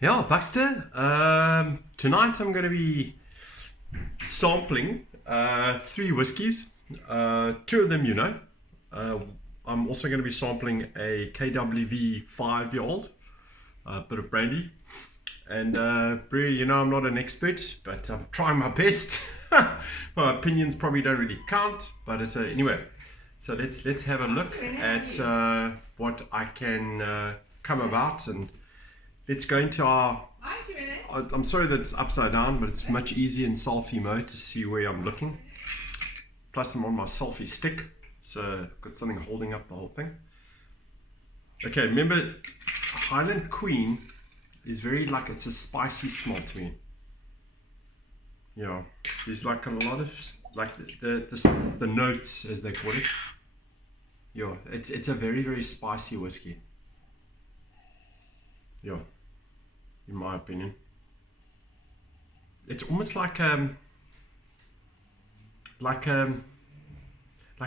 Yeah, Baxter. Tonight I'm going to be sampling three whiskies. Two of them, Uh, I'm also going to be sampling a KWV 5-year-old, a bit of brandy. And Brie, I'm not an expert, but I'm trying my best. My opinions probably don't really count, but it's anyway. So let's have a look at what I can come about, and let's go into our. I'm sorry that it's upside down, but it's much easier in selfie mode to see where I'm looking. Plus, I'm on my selfie stick, so I've got something holding up the whole thing. Okay, remember, Highland Queen is very it's a spicy smell to me. Yeah, there's like a lot of the notes, as they call it. Yeah, it's a very, very spicy whiskey. Yeah, in my opinion. It's almost like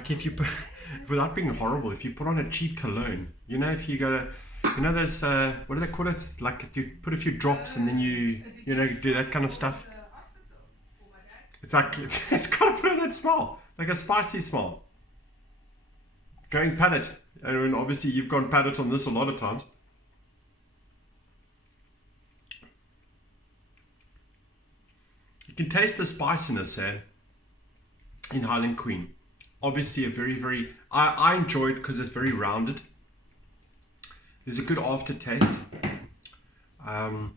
if you put, without being horrible, if you put on a cheap cologne, if you go to, those what do they call it? Like you put a few drops and then you do that kind of stuff. It's like it's got a bit of that smell, like a spicy smell. Going palate, and obviously you've gone palate on this a lot of times. You can taste the spiciness, in Highland Queen. Obviously a very, very, I enjoy it because it's very rounded. There's a good aftertaste. The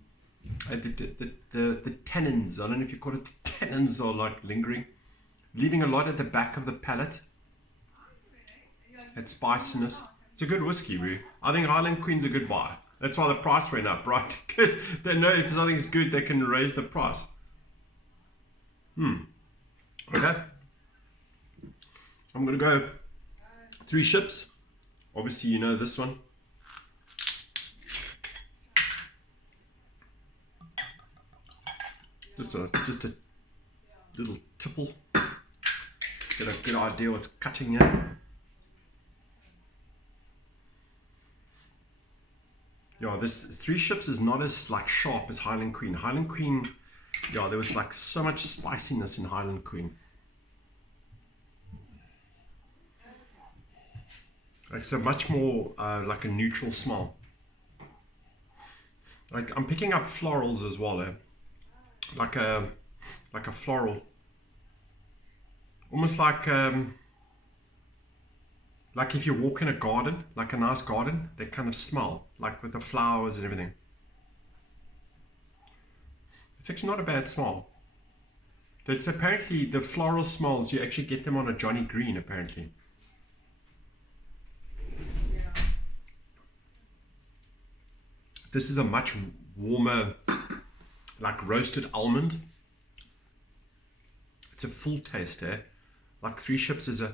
tannins, I don't know if you call it the tannins, are like lingering, leaving a lot at the back of the palate. That spiciness. It's a good whiskey, really. I think Highland Queen's a good buy. That's why the price went up, right? Because they know if something is good, they can raise the price. Okay. I'm going to go 3 ships. Obviously, you know this one. Just a little tipple. Get a good idea what's cutting here. Yeah, this 3 ships is not as sharp as Highland Queen. Highland Queen, yeah, there was so much spiciness in Highland Queen. It's a much more like a neutral smell. I'm picking up florals as well, like a floral, almost like if you walk in a garden, like a nice garden, that kind of smell, like with the flowers and everything. It's actually not a bad smell. That's apparently the floral smells, you actually get them on a Johnny Green, apparently. This is a much warmer, like roasted almond. It's a full taste, Like 3 ships is I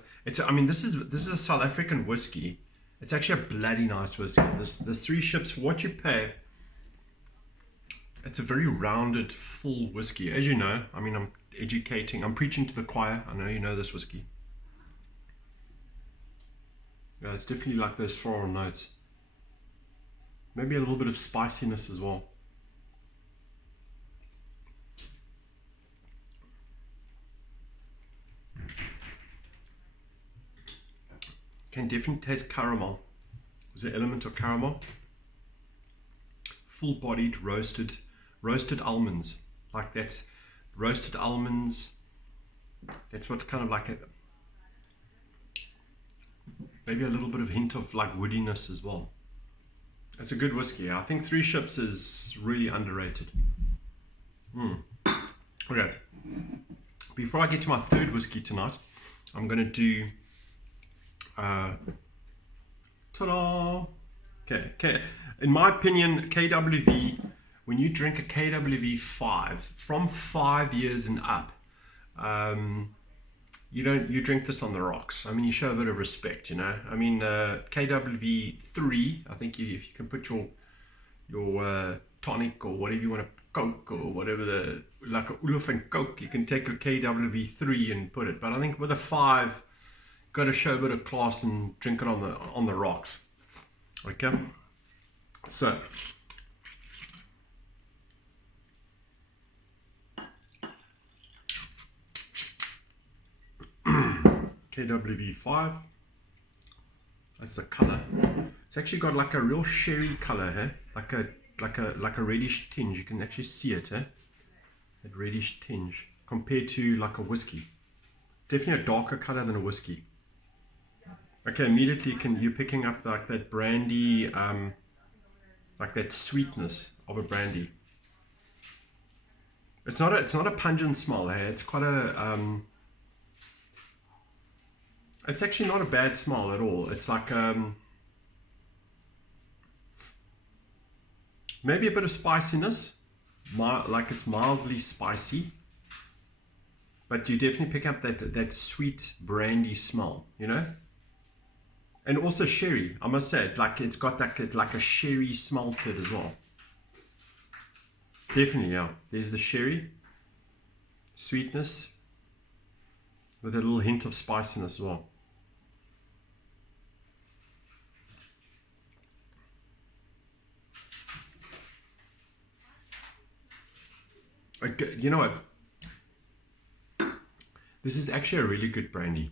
mean, this is a South African whiskey. It's actually a bloody nice whiskey. The 3 ships, for what you pay, it's a very rounded, full whiskey. As you know, I mean, I'm preaching to the choir. I know you know this whiskey. Yeah, it's definitely like those floral notes. Maybe a little bit of spiciness as well. Can definitely taste caramel. There's an element of caramel. Full-bodied roasted almonds. Like that's roasted almonds. That's what kind of maybe a little bit of hint of woodiness as well. It's a good whiskey. I think 3 ships is really underrated. Okay. Before I get to my 3rd whiskey tonight, I'm going to do ta-da! Okay. In my opinion, KWV, when you drink a KWV 5, from 5 years and up, you drink this on the rocks. I mean, you show a bit of respect, I mean, KWV 3, I think if you can put your tonic or whatever you want to, Coke or whatever, like a Ulf and Coke, you can take a KWV 3 and put it. But I think with a 5, got to show a bit of class and drink it on the rocks. Okay, so KWV5. That's the color. It's actually got like a real sherry color here, like a reddish tinge. You can actually see it, that reddish tinge compared to like a whiskey. Definitely a darker color than a whiskey. Okay, immediately you're picking up like that brandy, like that sweetness of a brandy. It's not a pungent smell. Hey? It's quite a it's actually not a bad smell at all. It's like maybe a bit of spiciness, like it's mildly spicy, but you definitely pick up that sweet brandy smell, you know. And also sherry, I must say, like it's got that like a sherry smell to it as well. Definitely, yeah. There's the sherry, sweetness, with a little hint of spiciness as well. Okay, you know what? This is actually a really good brandy.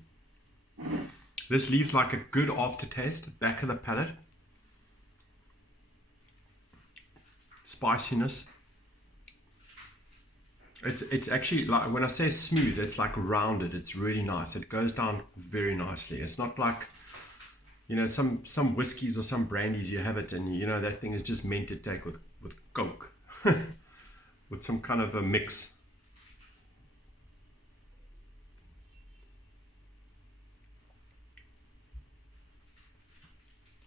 This leaves like a good aftertaste, back of the palate. Spiciness. It's actually, like when I say smooth, it's like rounded. It's really nice. It goes down very nicely. It's not like, you know, some whiskeys or some brandies, you have it and you know that thing is just meant to take with Coke. With some kind of a mix.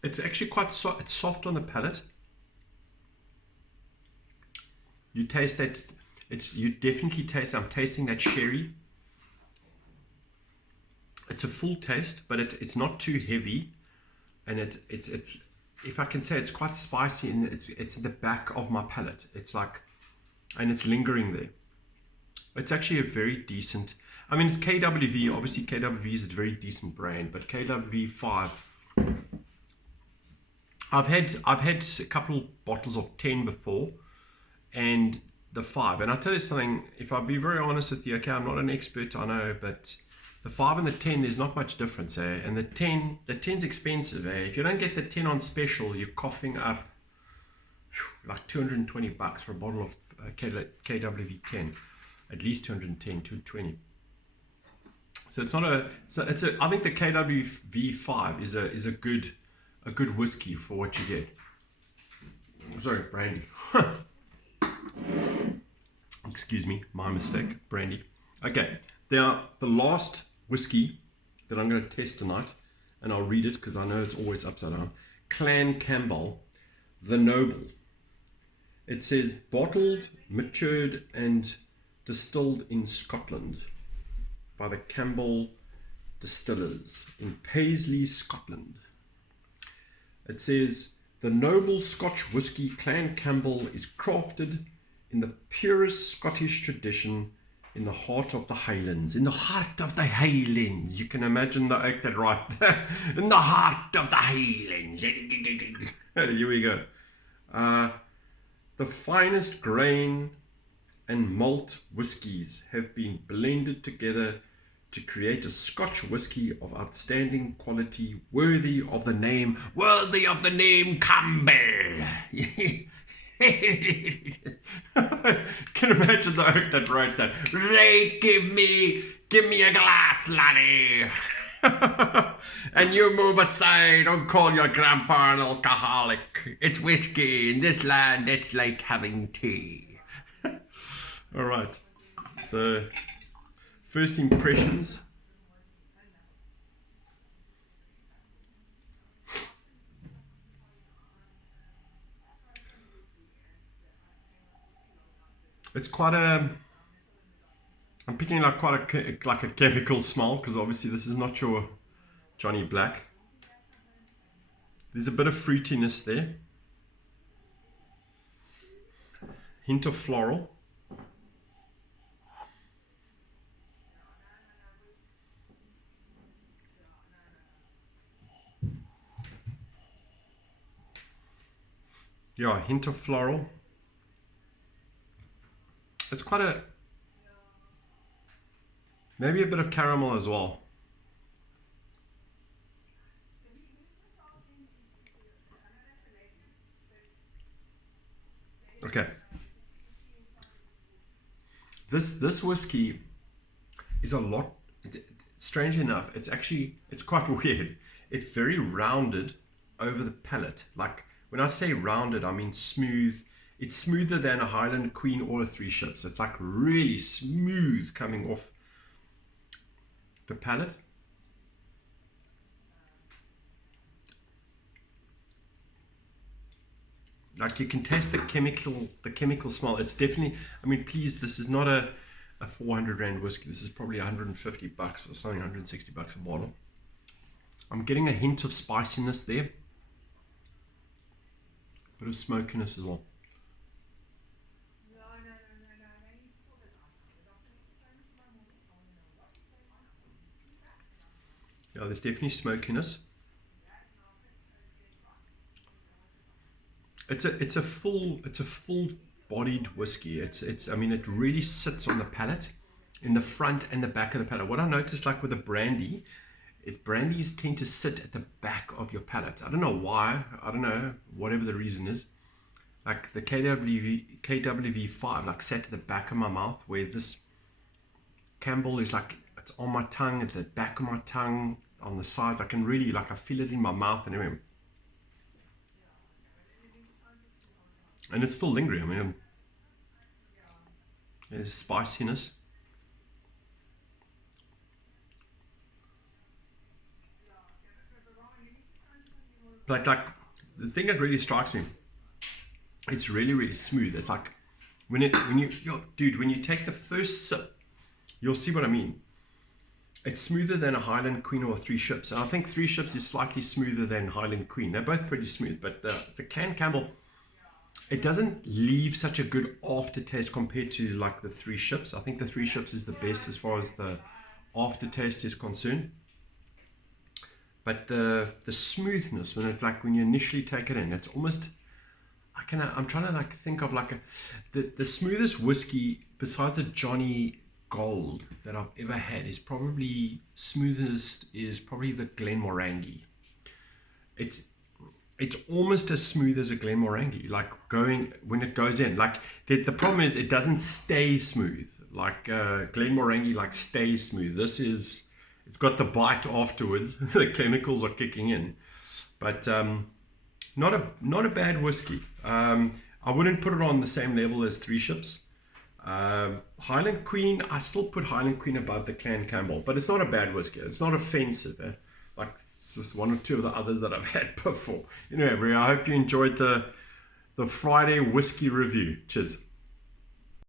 It's actually quite it's soft on the palate. You taste that, you definitely taste, I'm tasting that sherry. It's a full taste, but it's not too heavy, and it's if I can say, it's quite spicy, and it's at the back of my palate. It's like, and it's lingering there. It's actually a very decent, I mean, it's KWV, obviously KWV is a very decent brand, but KWV5, I've had a couple bottles of 10 before, and the 5, and I'll tell you something, if I'll be very honest with you, okay, I'm not an expert, I know, but the 5 and the 10, there's not much difference, eh? And the 10's expensive, eh? If you don't get the 10 on special, you're coughing up like $220 for a bottle of KWV10, at least 210, 220. So it's not a, I think the KWV5 is a good whiskey for what you get. Sorry, brandy. Excuse me, my mistake, brandy. Okay, now the last whiskey that I'm going to test tonight, and I'll read it because I know it's always upside down. Clan Campbell, the Noble. It says bottled, matured, and distilled in Scotland by the Campbell Distillers in Paisley, Scotland. It says the noble Scotch whisky Clan Campbell is crafted in the purest Scottish tradition in the heart of the Highlands. In the heart of the Highlands. You can imagine the oak that right there. In the heart of the Highlands. Here we go. The finest grain and malt whiskies have been blended together to create a Scotch whisky of outstanding quality, worthy of the name Campbell. Can imagine the oak that wrote that. Ray, give me a glass, laddie. And you move aside, don't call your grandpa an alcoholic. It's whiskey. In this land, it's like having tea. All right. So, first impressions. It's quite a, I'm picking up quite a chemical smell, because obviously this is not your Johnny Black. There's a bit of fruitiness there. Hint of floral. Yeah, hint of floral. It's quite a, maybe a bit of caramel as well. Okay. This whiskey is a lot. Strangely enough, it's quite weird. It's very rounded over the palate. Like when I say rounded, I mean smooth. It's smoother than a Highland Queen or a Three Ships. It's like really smooth coming off the palate. Like you can taste the chemical smell. It's definitely, I mean, please, this is not a 400 Rand whiskey. This is probably 150 bucks or something, 160 bucks a bottle. I'm getting a hint of spiciness there. A bit of smokiness as well. Yeah, there's definitely smokiness. It's a full bodied whiskey. I mean, it really sits on the palate, in the front and the back of the palate. What I noticed, like with a brandy, brandies tend to sit at the back of your palate. I don't know why. I don't know, whatever the reason is. Like the KWV5 like sat at the back of my mouth, where this Campbell is like, it's on my tongue, at the back of my tongue, on the sides. I can really, like, I feel it in my mouth and everything. And it's still lingering. I mean, there's spiciness. Like the thing that really strikes me, it's really, really smooth. It's like when you take the first sip, you'll see what I mean. It's smoother than a Highland Queen or a Three Ships. And I think Three Ships is slightly smoother than Highland Queen. They're both pretty smooth, but the Campbell, it doesn't leave such a good aftertaste compared to like the Three Ships. I think the Three Ships is the best as far as the aftertaste is concerned. But the smoothness, when you initially take it in, it's almost, I'm trying to like think of like the smoothest whiskey besides a Johnny Gold that I've ever had is probably the Glenmorangie. It's almost as smooth as a Glenmorangie, like when it goes in. Like the problem is it doesn't stay smooth. Like Glenmorangie like stays smooth. It's got the bite afterwards. The chemicals are kicking in, but not a bad whiskey. I wouldn't put it on the same level as Three Ships. Highland Queen, I still put Highland Queen above the Clan Campbell, but it's not a bad whiskey. It's not offensive. Like it's just one or two of the others that I've had before. Anyway, I hope you enjoyed the Friday whiskey review. Cheers.